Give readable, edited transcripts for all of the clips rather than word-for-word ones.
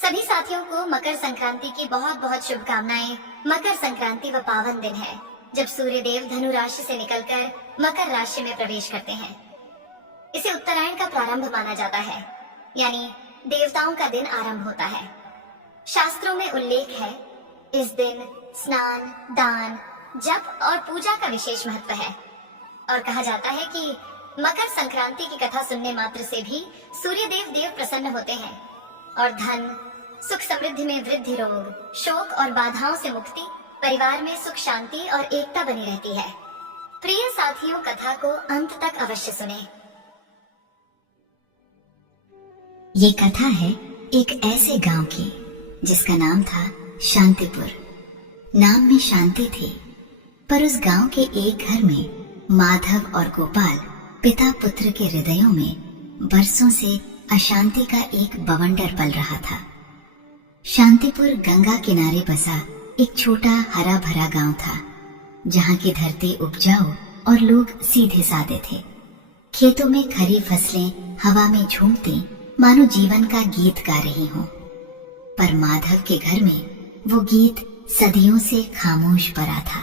सभी साथियों को मकर संक्रांति की बहुत बहुत शुभकामनाएं। मकर संक्रांति वह पावन दिन है जब सूर्य देव धनु राशि से निकलकर मकर राशि में प्रवेश करते हैं। इसे उत्तरायण का प्रारंभ माना जाता है, यानी देवताओं का दिन आरंभ होता है। शास्त्रों में उल्लेख है, इस दिन स्नान, दान, जप और पूजा का विशेष महत्व है और कहा जाता है कि मकर संक्रांति की कथा सुनने मात्र से भी सूर्य देव प्रसन्न होते हैं और धन, सुख समृद्धि में वृद्धि, रोग, शोक और बाधाओं से मुक्ति, परिवार में सुख शांति और एकता बनी रहती है। प्रिय साथियों, कथा को अंत तक अवश्य सुने। ये कथा है एक ऐसे गांव की जिसका नाम था शांतिपुर। नाम में शांति थी, पर उस गांव के एक घर में माधव और गोपाल पिता पुत्र के हृदयों में बरसों से अशांति का एक बवंडर पल रहा था। शांतिपुर गंगा किनारे बसा एक छोटा हरा भरा गांव था, जहां की धरती उपजाऊ और लोग सीधे साधे थे। खेतों में खरी फसलें हवा में झूमती मानो जीवन का गीत गा रही हों। पर माधव के घर में वो गीत सदियों से खामोश पड़ा था।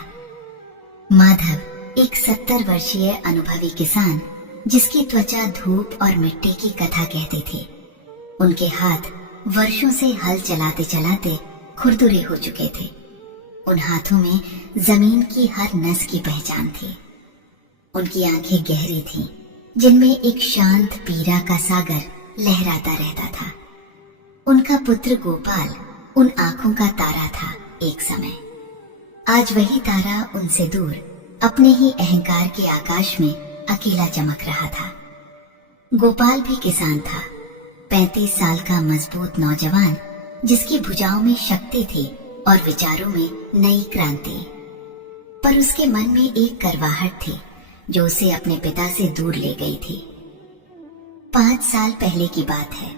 माधव एक 70 वर्षीय अनुभवी किसान, जिसकी त्वचा धूप और मिट्टी की कथा कहती थी। उनके हाथ वर्षों से हल चलाते चलाते खुरदुरे हो चुके थे। उन हाथों में जमीन की हर नस की पहचान थी। उनकी आंखें गहरी थीं, जिनमें एक शांत पीरा का सागर लहराता रहता था। उनका पुत्र गोपाल उन आंखों का तारा था एक समय। आज वही तारा उनसे दूर अपने ही अहंकार के आकाश में अकेला चमक रहा था। गोपाल भी किसान था, 35 साल का मजबूत नौजवान, जिसकी भुजाओं में शक्ति थी और विचारों में नई क्रांति। पर उसके मन में एक करवाहट थी जो उसे अपने पिता से दूर ले गई थी। 5 साल पहले की बात है।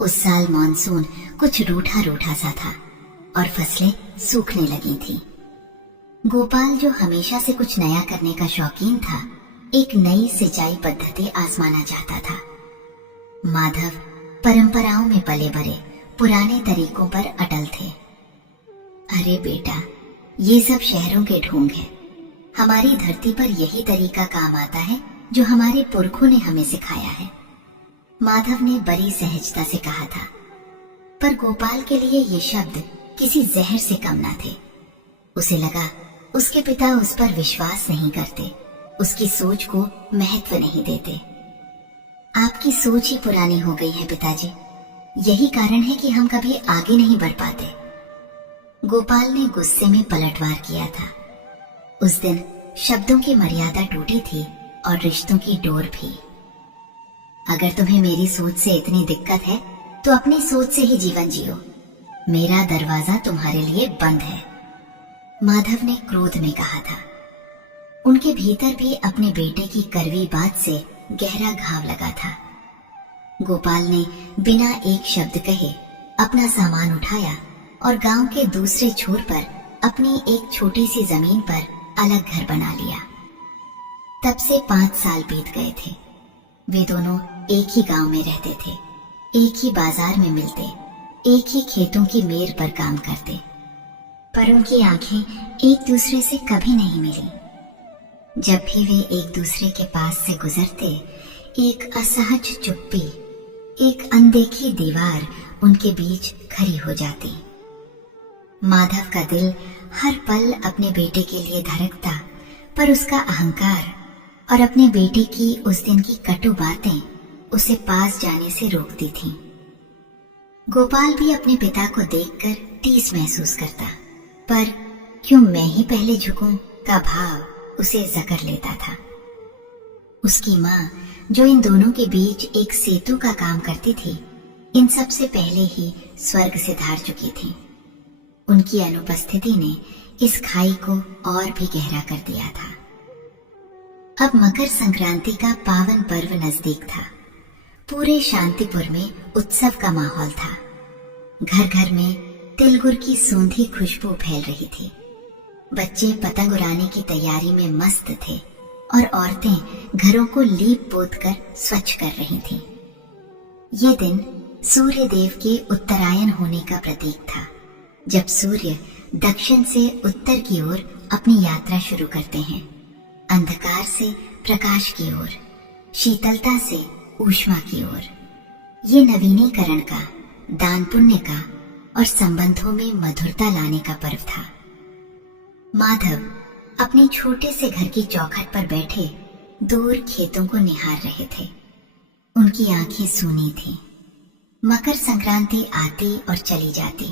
उस साल मॉनसून कुछ रूठा रूठा सा था और फसलें सूखने लगी थी। गोपाल, जो हमेशा से कुछ नया करने का शौकीन था, एक नई सिंचाई पद्धति आजमाना चाहता था। माधव परंपराओं में पले बड़े पुराने तरीकों पर अटल थे। अरे बेटा, ये सब शहरों के ढोंग है। हमारी धरती पर यही तरीका काम आता है जो हमारे पुरखों ने हमें सिखाया है, माधव ने बड़ी सहजता से कहा था। पर गोपाल के लिए ये शब्द किसी जहर से कम न थे। उसे लगा उसके पिता उस पर विश्वास नहीं करते, उसकी सोच को महत्व नहीं देते। आपकी सोच ही पुरानी हो गई है पिताजी, यही कारण है कि हम कभी आगे नहीं बढ़ पाते। गोपाल ने गुस्से में पलटवार किया था। उस दिन शब्दों की मर्यादा टूटी थी और रिश्तों की डोर भी। अगर तुम्हें मेरी सोच से इतनी दिक्कत है तो अपनी सोच से ही जीवन जियो। मेरा दरवाजा तुम्हारे लिए बंद है, माधव ने क्रोध में कहा था। उनके भीतर भी अपने बेटे की कड़वी बात से गहरा घाव लगा था। गोपाल ने बिना एक शब्द कहे अपना सामान उठाया और गांव के दूसरे छोर पर अपनी एक छोटी सी जमीन पर अलग घर बना लिया। तब से 5 साल बीत गए थे। वे दोनों एक ही गांव में रहते थे, एक ही बाजार में मिलते, एक ही खेतों की मेर पर काम करते, पर उनकी आंखें एक दूसरे से कभी नहीं मिली। जब भी वे एक दूसरे के पास से गुजरते, एक असहज चुप्पी, एक अनदेखी दीवार उनके बीच खड़ी हो जाती। माधव का दिल हर पल अपने बेटे के लिए धड़कता, पर उसका अहंकार और अपने बेटे की उस दिन की कटु बातें उसे पास जाने से रोकती थीं। गोपाल भी अपने पिता को देखकर टीस महसूस करता, पर क्यों मैं ही पहले झुकूं का भाव उसे जकड़ लेता था। उसकी माँ, जो इन दोनों के बीच एक सेतु का काम करती थी, इन सब से पहले ही स्वर्ग से धार चुकी थी। उनकी अनुपस्थिति ने इस खाई को और भी गहरा कर दिया था। अब मकर संक्रांति का पावन पर्व नजदीक था। पूरे शांतिपुर में उत्सव का माहौल था। घर घर में तिलगुड़ की सूंधी खुशबू फैल रही थी। बच्चे पतंग उड़ाने की तैयारी में मस्त थे और औरतें घरों को लीप पोत कर स्वच्छ कर रही थीं। ये दिन सूर्य देव के उत्तरायण होने का प्रतीक था, जब सूर्य दक्षिण से उत्तर की ओर अपनी यात्रा शुरू करते हैं, अंधकार से प्रकाश की ओर, शीतलता से ऊष्मा की ओर। ये नवीनीकरण का, दान पुण्य का और संबंधों में मधुरता लाने का पर्व था। माधव अपने छोटे से घर की चौखट पर बैठे दूर खेतों को निहार रहे थे। उनकी आंखें सूनी थीं। मकर संक्रांति आती और चली जाती,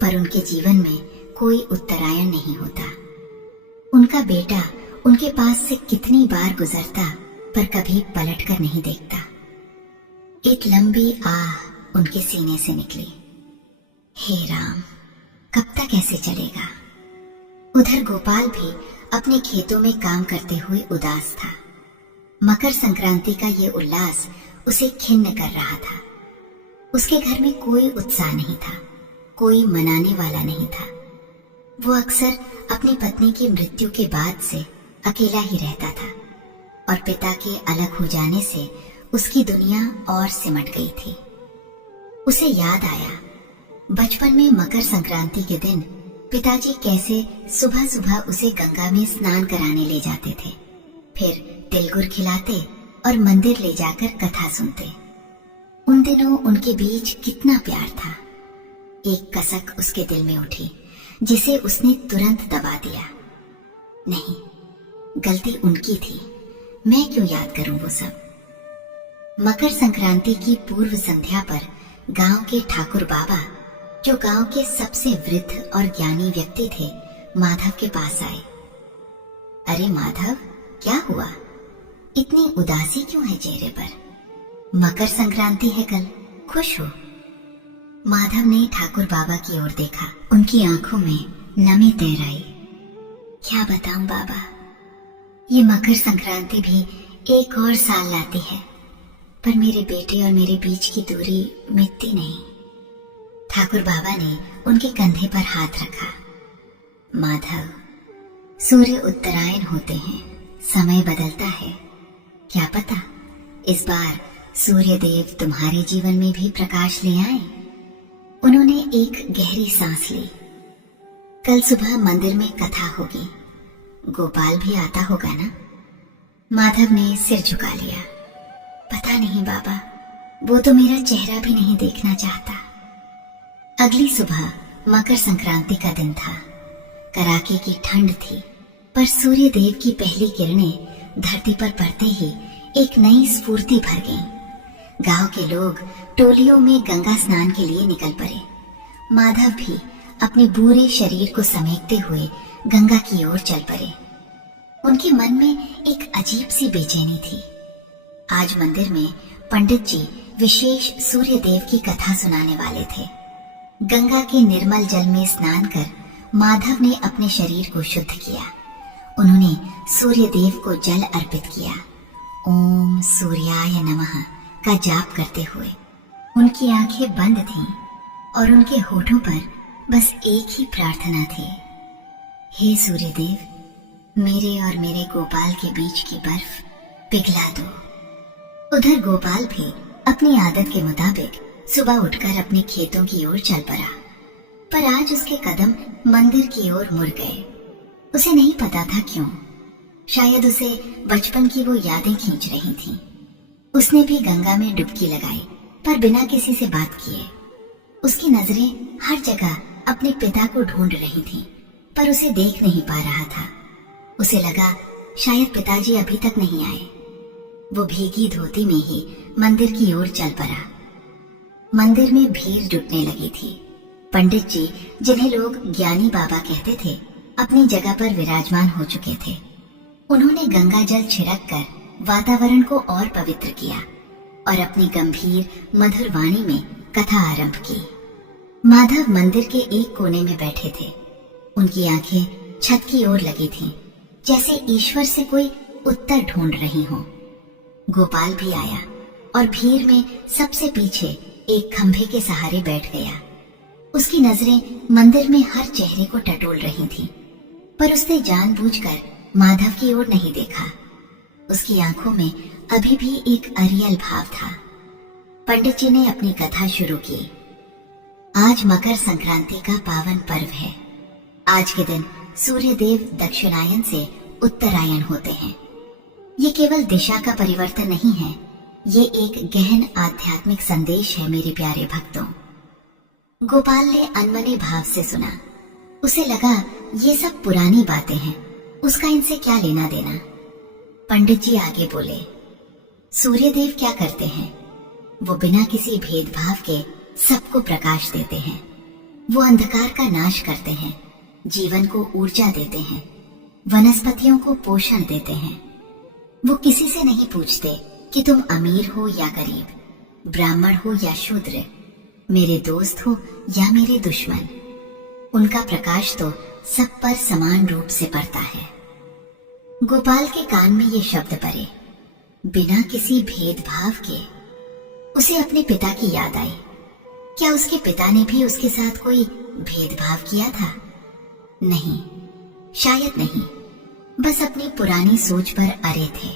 पर उनके जीवन में कोई उत्तरायण नहीं होता। उनका बेटा उनके पास से कितनी बार गुजरता, पर कभी पलटकर नहीं देखता। एक लंबी आह उनके सीने से निकली। हे राम, कब तक ऐसे चलेगा? उधर गोपाल भी अपने खेतों में काम करते हुए उदास था। मकर संक्रांति का ये उल्लास उसे खिन्न कर रहा था। उसके घर में कोई उत्साह नहीं था, कोई मनाने वाला नहीं था। वो अक्सर अपनी पत्नी की मृत्यु के बाद से अकेला ही रहता था और पिता के अलग हो जाने से उसकी दुनिया और सिमट गई थी। उसे याद आया बचपन में मकर संक्रांति के दिन पिताजी कैसे सुबह सुबह उसे गंगा में स्नान कराने ले जाते थे, फिर तिलगुड़ खिलाते और मंदिर ले जाकर कथा सुनते। उन दिनों उनके बीच कितना प्यार था। एक कसक उसके दिल में उठी, जिसे उसने तुरंत दबा दिया। नहीं, गलती उनकी थी, मैं क्यों याद करूं वो सब। मकर संक्रांति की पूर्व संध्या पर गांव के ठाकुर बाबा, जो गांव के सबसे वृद्ध और ज्ञानी व्यक्ति थे, माधव के पास आए। अरे माधव, क्या हुआ? इतनी उदासी क्यों है चेहरे पर? मकर संक्रांति है कल, खुश हो। माधव ने ठाकुर बाबा की ओर देखा। उनकी आंखों में नमी तैर आई। क्या बताऊं बाबा, ये मकर संक्रांति भी एक और साल लाती है, पर मेरे बेटे और मेरे बीच की दूरी मिटती नहीं। ठाकुर बाबा ने उनके कंधे पर हाथ रखा। माधव, सूर्य उत्तरायण होते हैं, समय बदलता है। क्या पता इस बार सूर्य देव तुम्हारे जीवन में भी प्रकाश ले आए। उन्होंने एक गहरी सांस ली। कल सुबह मंदिर में कथा होगी, गोपाल भी आता होगा ना? माधव ने सिर झुका लिया। पता नहीं बाबा, वो तो मेरा चेहरा भी नहीं देखना चाहता। अगली सुबह मकर संक्रांति का दिन था। कड़ाके की ठंड थी, पर सूर्य देव की पहली किरणें धरती पर पड़ते ही एक नई स्फूर्ति भर गईं। गांव के लोग टोलियों में गंगा स्नान के लिए निकल पड़े। माधव भी अपने बूढ़े शरीर को समेटते हुए गंगा की ओर चल पड़े। उनके मन में एक अजीब सी बेचैनी थी। आज मंदिर में पंडित जी विशेष सूर्य देव की कथा सुनाने वाले थे। गंगा के निर्मल जल में स्नान कर माधव ने अपने शरीर को शुद्ध किया। उन्होंने सूर्य देव को जल अर्पित किया। ओम सूर्याय नमः का जाप करते हुए उनकी आंखें बंद थीं और उनके होठों पर बस एक ही प्रार्थना थी, हे सूर्य देव, मेरे और मेरे गोपाल के बीच की बर्फ पिघला दो। उधर गोपाल भी अपनी आदत के मुताबिक सुबह उठकर अपने खेतों की ओर चल पड़ा, पर आज उसके कदम मंदिर की ओर मुड़ गए। उसे नहीं पता था क्यों। शायद उसे बचपन की वो यादें खींच रही थीं। उसने भी गंगा में डुबकी लगाई, पर बिना किसी से बात किए। उसकी नजरें हर जगह अपने पिता को ढूंढ रही थीं, पर उसे देख नहीं पा रहा था। उसे लगा शायद पिताजी अभी तक नहीं आए। वो भीगी धोती में ही मंदिर की ओर चल पड़ा। मंदिर में भीड़ जुटने लगी थी। पंडित जी, जिन्हें लोग ज्ञानी बाबा कहते थे, अपनी जगह पर विराजमान हो चुके थे। उन्होंने गंगा जल छिड़क कर वातावरण को और पवित्र किया और अपनी गंभीर मधुर वाणी में कथा आरंभ की। माधव मंदिर के एक कोने में बैठे थे। उनकी आंखें छत की ओर लगी थीं, जैसे ईश्वर से कोई उत्तर ढूंढ रही हों। गोपाल भी आया और भीड़ में सबसे पीछे एक खंभे के सहारे बैठ गया। उसकी नजरें मंदिर में हर चेहरे को टटोल रही थीं, पर उसने जानबूझकर माधव की ओर नहीं देखा। उसकी आंखों में अभी भी एक अरियल भाव था। पंडित जी ने अपनी कथा शुरू की। आज मकर संक्रांति का पावन पर्व है। आज के दिन सूर्य देव दक्षिणायन से उत्तरायण होते हैं। ये केवल दिशा का परिवर्तन नहीं है, ये एक गहन आध्यात्मिक संदेश है मेरे प्यारे भक्तों। गोपाल ने अनमने भाव से सुना। उसे लगा ये सब पुरानी बातें हैं, उसका इनसे क्या लेना देना। पंडित जी आगे बोले, सूर्यदेव क्या करते हैं? वो बिना किसी भेदभाव के सबको प्रकाश देते हैं। वो अंधकार का नाश करते हैं, जीवन को ऊर्जा देते हैं, वनस्पतियों को पोषण देते हैं। वो किसी से नहीं पूछते कि तुम अमीर हो या गरीब, ब्राह्मण हो या शूद्र, मेरे दोस्त हो या मेरे दुश्मन। उनका प्रकाश तो सब पर समान रूप से पड़ता है। गोपाल के कान में ये शब्द पड़े, बिना किसी भेदभाव के। उसे अपने पिता की याद आई। क्या उसके पिता ने भी उसके साथ कोई भेदभाव किया था? नहीं, शायद नहीं, बस अपनी पुरानी सोच पर अड़े थे।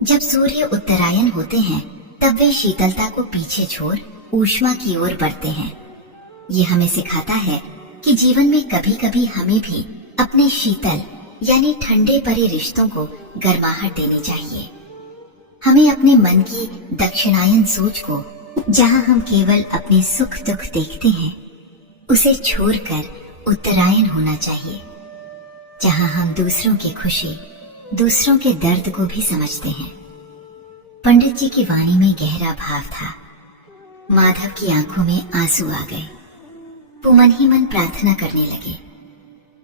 जब सूर्य उत्तरायण होते हैं तब वे शीतलता को पीछे छोड़ ऊष्मा की ओर बढ़ते हैं। ये हमें सिखाता है कि जीवन में कभी कभी हमें भी अपने शीतल यानी ठंडे परे रिश्तों को गर्माहट देनी चाहिए। हमें अपने मन की दक्षिणायन सोच को, जहां हम केवल अपने सुख दुख देखते हैं, उसे छोड़कर उत्तरायण होना चाहिए, जहां हम दूसरों की खुशी, दूसरों के दर्द को भी समझते हैं। पंडित जी की वाणी में गहरा भाव था। माधव की आंखों में आंसू आ गए। वो मन ही मन प्रार्थना करने लगे,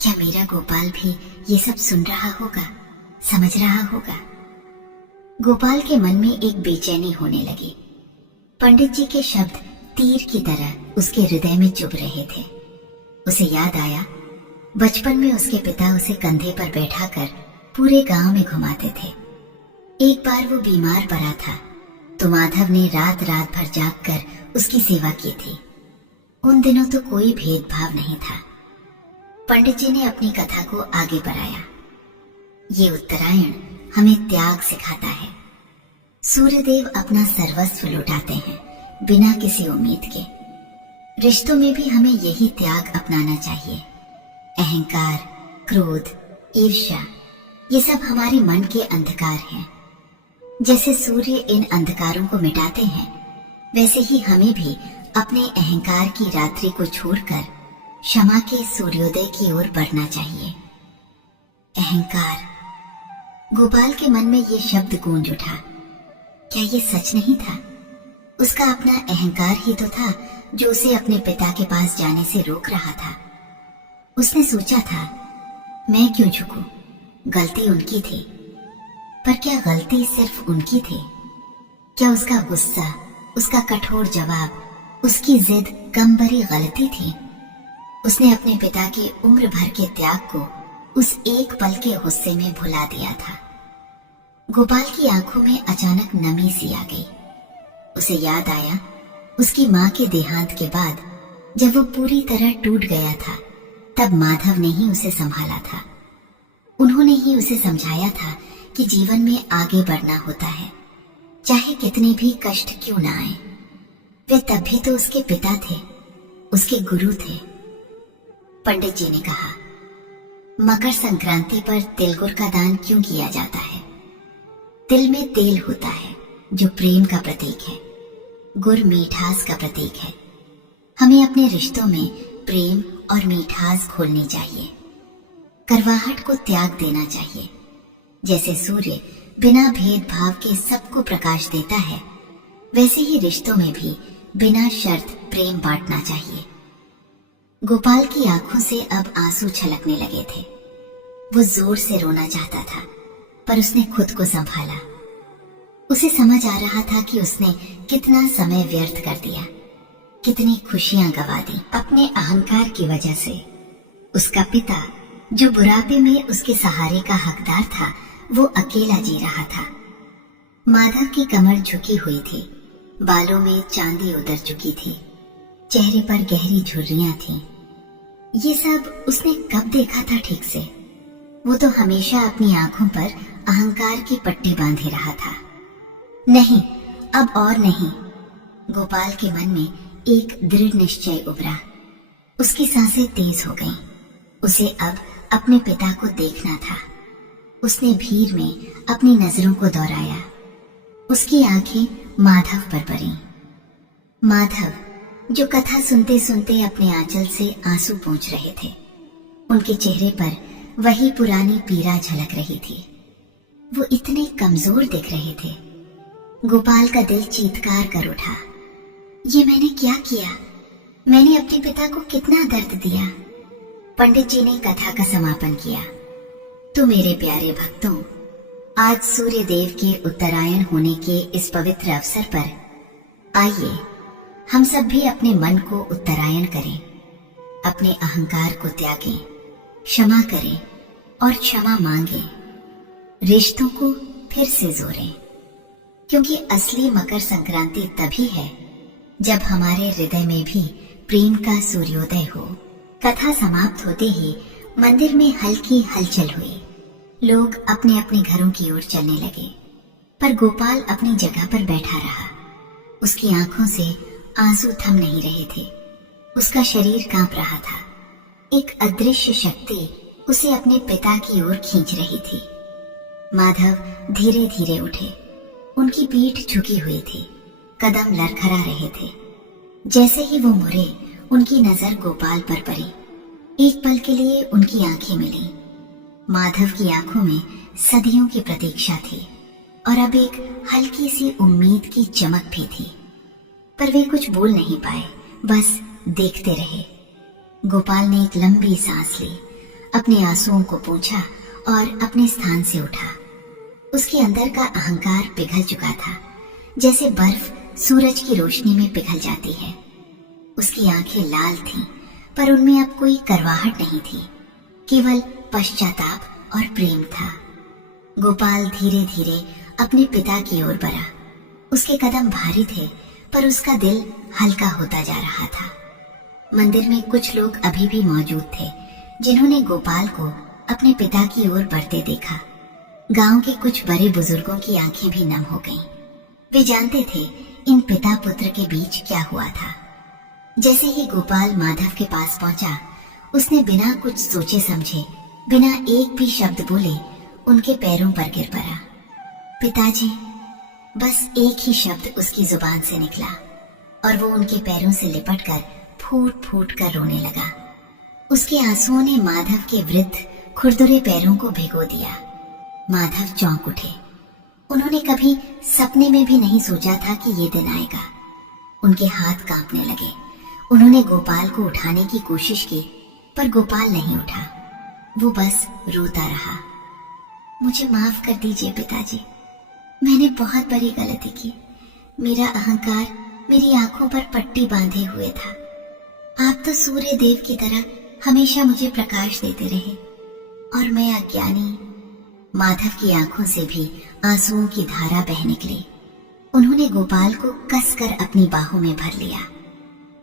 क्या मेरा गोपाल भी ये सब सुन रहा होगा, समझ रहा होगा? गोपाल के मन में एक बेचैनी होने लगी। पंडित जी के शब्द तीर की तरह उसके हृदय में चुभ रहे थे। उसे याद आया, बचपन में उसके पिता उसे कंधे पर बैठाकर पूरे गांव में घुमाते थे। एक बार वो बीमार पड़ा था तो माधव ने रात रात भर जागकर उसकी सेवा की थी। उन दिनों तो कोई भेदभाव नहीं था। पंडित जी ने अपनी कथा को आगे बढ़ाया। ये उत्तरायण हमें त्याग सिखाता है। सूर्यदेव अपना सर्वस्व लुटाते हैं बिना किसी उम्मीद के। रिश्तों में भी हमें यही त्याग अपनाना चाहिए। अहंकार, क्रोध, ईर्ष्या, ये सब हमारे मन के अंधकार हैं। जैसे सूर्य इन अंधकारों को मिटाते हैं, वैसे ही हमें भी अपने अहंकार की रात्रि को छोड़कर क्षमा के सूर्योदय की ओर बढ़ना चाहिए। अहंकार। गोपाल के मन में ये शब्द गूंज उठा। क्या ये सच नहीं था? उसका अपना अहंकार ही तो था जो उसे अपने पिता के पास जाने से रोक रहा था। उसने सोचा था, मैं क्यों झुकूं? गलती उनकी थी। पर क्या गलती सिर्फ उनकी थी? क्या उसका गुस्सा, उसका कठोर जवाब, उसकी जिद कम बड़ी गलती थी? उसने अपने पिता के उम्र भर के त्याग को उस एक पल के गुस्से में भुला दिया था। गोपाल की आंखों में अचानक नमी सी आ गई। उसे याद आया, उसकी मां के देहांत के बाद जब वो पूरी तरह टूट गया था, तब माधव ने ही उसे संभाला था। उन्होंने ही उसे समझाया था कि जीवन में आगे बढ़ना होता है, चाहे कितने भी कष्ट क्यों ना आए। वे तब भी तो उसके पिता थे, उसके गुरु थे। पंडित जी ने कहा, मकर संक्रांति पर तिलगुड़ का दान क्यों किया जाता है? तिल में तेल होता है जो प्रेम का प्रतीक है। गुड़ मीठास का प्रतीक है। हमें अपने रिश्तों में प्रेम और मीठास घोलनी चाहिए। करवाहट को त्याग देना चाहिए। जैसे सूर्य बिना भेदभाव के सबको प्रकाश देता है, वैसे ही रिश्तों में भी बिना शर्त प्रेम बांटना चाहिए। गोपाल की आंखों से अब आंसू छलकने लगे थे। वो जोर से रोना चाहता था, पर उसने खुद को संभाला। उसे समझ आ रहा था कि उसने कितना समय व्यर्थ कर दिया, कितनी खुशियां गवा दी अपने अहंकार की वजह से। उसका पिता, जो बुढ़ापे में उसके सहारे का हकदार था, वो अकेला जी रहा था। माधव की कमर झुकी हुई थी, बालों में चांदी उतर चुकी थी, चेहरे पर गहरी झुर्रियां थीं। ये सब उसने कब देखा था ठीक से? वो तो हमेशा अपनी आंखों पर अहंकार की पट्टी बांधे रहा था। नहीं, अब और नहीं। गोपाल के मन में एक दृढ़ निश्चय उभरा। उसकी सांसें तेज हो गईं। उसे अब अपने पिता को देखना था। उसने भीड़ में अपनी नजरों को दोहराया। उसकी आंखें माधव पर पड़ी। माधव, जो कथा सुनते सुनते अपने आंचल से आंसू पोंछ रहे थे, उनके चेहरे पर वही पुरानी पीड़ा झलक रही थी। वो इतने कमजोर दिख रहे थे। गोपाल का दिल चीत्कार कर उठा। ये मैंने क्या किया? मैंने अपने पिता को कितना दर्द दिया। पंडित जी ने कथा का समापन किया। तो मेरे प्यारे भक्तों, आज सूर्य देव के उत्तरायण होने के इस पवित्र अवसर पर आइए हम सब भी अपने मन को उत्तरायण करें, अपने अहंकार को त्यागें, क्षमा करें और क्षमा मांगें, रिश्तों को फिर से जोड़ें, क्योंकि असली मकर संक्रांति तभी है जब हमारे हृदय में भी प्रेम का सूर्योदय हो। कथा समाप्त होते ही मंदिर में हल्की हलचल हुई। लोग अपने अपने घरों की ओर चलने लगे, पर गोपाल अपनी जगह पर बैठा रहा। उसकी आंखों से आंसू थम नहीं रहे थे। उसका शरीर कांप रहा था। एक अदृश्य शक्ति उसे अपने पिता की ओर खींच रही थी। माधव धीरे धीरे उठे। उनकी पीठ झुकी हुई थी, कदम लड़खड़ा रहे थे। जैसे ही वो मुड़े, उनकी नजर गोपाल पर पड़ी। एक पल के लिए उनकी आंखें मिली। माधव की आंखों में सदियों की प्रतीक्षा थी और अब एक हल्की सी उम्मीद की चमक भी थी, पर वे कुछ बोल नहीं पाए, बस देखते रहे। गोपाल ने एक लंबी सांस ली, अपने आंसुओं को पोंछा और अपने स्थान से उठा। उसके अंदर का अहंकार पिघल चुका था, जैसे बर्फ सूरज की रोशनी में पिघल जाती है। उसकी आंखें लाल थीं, पर उनमें अब कोई करवाहट नहीं थी, केवल पश्चाताप और प्रेम था। गोपाल धीरे धीरे अपने पिता की ओर बढ़ा। उसके कदम भारी थे, पर उसका दिल हल्का होता जा रहा था। मंदिर में कुछ लोग अभी भी मौजूद थे, जिन्होंने गोपाल को अपने पिता की ओर बढ़ते देखा। गांव के कुछ बड़े बुजुर्गों की आंखें भी नम हो गईं। वे जानते थे इन पिता पुत्र के बीच क्या हुआ था। जैसे ही गोपाल माधव के पास पहुंचा, उसने बिना कुछ सोचे समझे, बिना एक भी शब्द बोले, उनके पैरों पर गिर पड़ा। पिताजी, बस एक ही शब्द उसकी जुबान से निकला और वो उनके पैरों से लिपटकर फूट फूट कर रोने लगा। उसके आंसुओं ने माधव के वृद्ध खुरदुरे पैरों को भिगो दिया। माधव चौंक उठे। उन्होंने कभी सपने में भी नहीं सोचा था कि ये दिन आएगा। उनके हाथ कांपने लगे। उन्होंने गोपाल को उठाने की कोशिश की, पर गोपाल नहीं उठा। वो बस रोता रहा। मुझे माफ कर दीजिए पिताजी, मैंने बहुत बड़ी गलती की। मेरा अहंकार मेरी आंखों पर पट्टी बांधे हुए था। आप तो सूर्य देव की तरह हमेशा मुझे प्रकाश देते रहे और मैं अज्ञानी। माधव की आंखों से भी आंसुओं की धारा बह निकली। उन्होंने गोपाल को कसकर अपनी बाहों में भर लिया।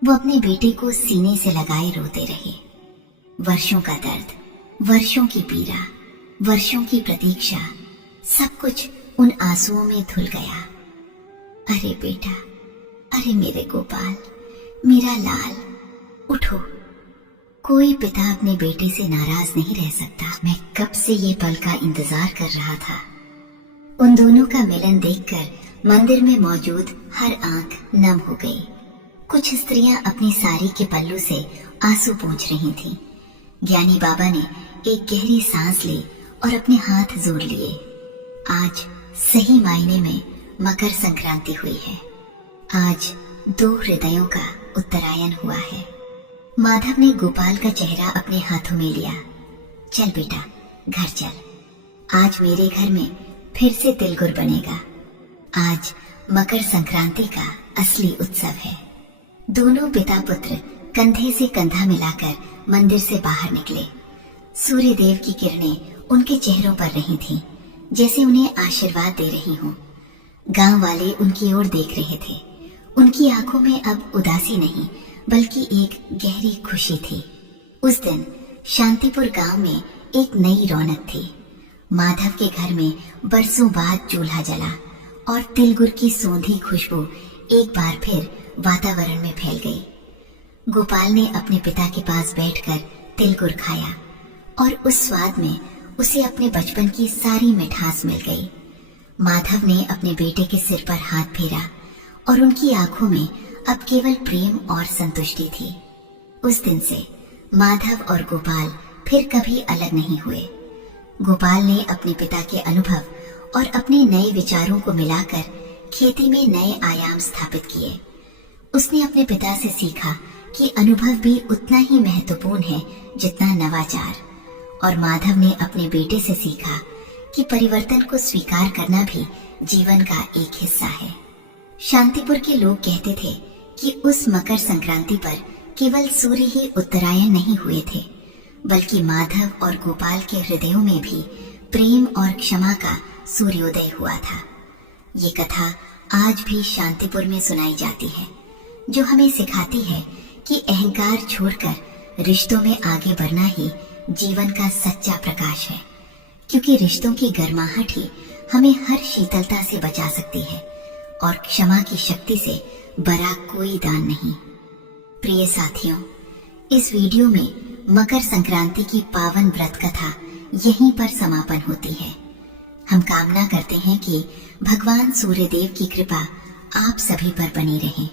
वो अपने बेटे को सीने से लगाए रोते रहे। वर्षों का दर्द, वर्षों की पीड़ा, वर्षों की प्रतीक्षा, सब कुछ उन आंसुओं में धुल गया। अरे बेटा, अरे मेरे गोपाल, मेरा लाल, उठो। कोई पिता अपने बेटे से नाराज नहीं रह सकता। मैं कब से ये पल का इंतजार कर रहा था। उन दोनों का मिलन देखकर मंदिर में मौजूद हर आंख नम हो गई। कुछ स्त्रियां अपनी साड़ी के पल्लू से आंसू पोंछ रही थीं। ज्ञानी बाबा ने एक गहरी सांस ली और अपने हाथ जोड़ लिए। आज सही मायने में मकर संक्रांति हुई है। आज दो हृदयों का उत्तरायण हुआ है। माधव ने गोपाल का चेहरा अपने हाथों में लिया। चल बेटा, घर चल। आज मेरे घर में फिर से तिलगुर बनेगा। आज मकर संक्रांति का असली उत्सव है। दोनों पिता पुत्र कंधे से कंधा मिलाकर मंदिर से बाहर निकले। सूर्य देव की किरणें उनके चेहरों पर रही थीं, जैसे उन्हें आशीर्वाद दे रही हों। गांव वाले उनकी ओर देख रहे थे। उनकी आंखों में अब उदासी नहीं, बल्कि एक गहरी खुशी थी। उस दिन शांतिपुर गांव में एक नई रौनक थी। माधव के घर में बरसों बाद चूल्हा जला और तिलगुर की सौंधी खुशबू एक बार फिर वातावरण में फैल गई। गोपाल ने अपने पिता के पास बैठकर तिल गुड़ खाया और उस स्वाद में उसे अपने बचपन की सारी मिठास मिल गई। माधव ने अपने बेटे के सिर पर हाथ फेरा और उनकी आंखों में अब केवल प्रेम और संतुष्टि थी। उस दिन से माधव और गोपाल फिर कभी अलग नहीं हुए। गोपाल ने अपने पिता के अनुभव और अपने नए विचारों को मिलाकर खेती में नए आयाम स्थापित किए। उसने अपने पिता से सीखा कि अनुभव भी उतना ही महत्वपूर्ण है जितना नवाचार, और माधव ने अपने बेटे से सीखा कि परिवर्तन को स्वीकार करना भी जीवन का एक हिस्सा है। शांतिपुर के लोग कहते थे कि उस मकर संक्रांति पर केवल सूर्य ही उत्तरायण नहीं हुए थे, बल्कि माधव और गोपाल के हृदयों में भी प्रेम और क्षमा का सूर्योदय हुआ था। ये कथा आज भी शांतिपुर में सुनाई जाती है, जो हमें सिखाती है कि अहंकार छोड़कर रिश्तों में आगे बढ़ना ही जीवन का सच्चा प्रकाश है, क्योंकि रिश्तों की गर्माहट ही हमें हर शीतलता से बचा सकती है और क्षमा की शक्ति से बड़ा कोई दान नहीं। प्रिय साथियों, इस वीडियो में मकर संक्रांति की पावन व्रत कथा यहीं पर समापन होती है। हम कामना करते हैं कि भगवान सूर्यदेव की कृपा आप सभी पर बनी रहे।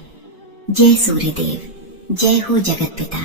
जय सूर्यदेव, जय हो जगत पिता।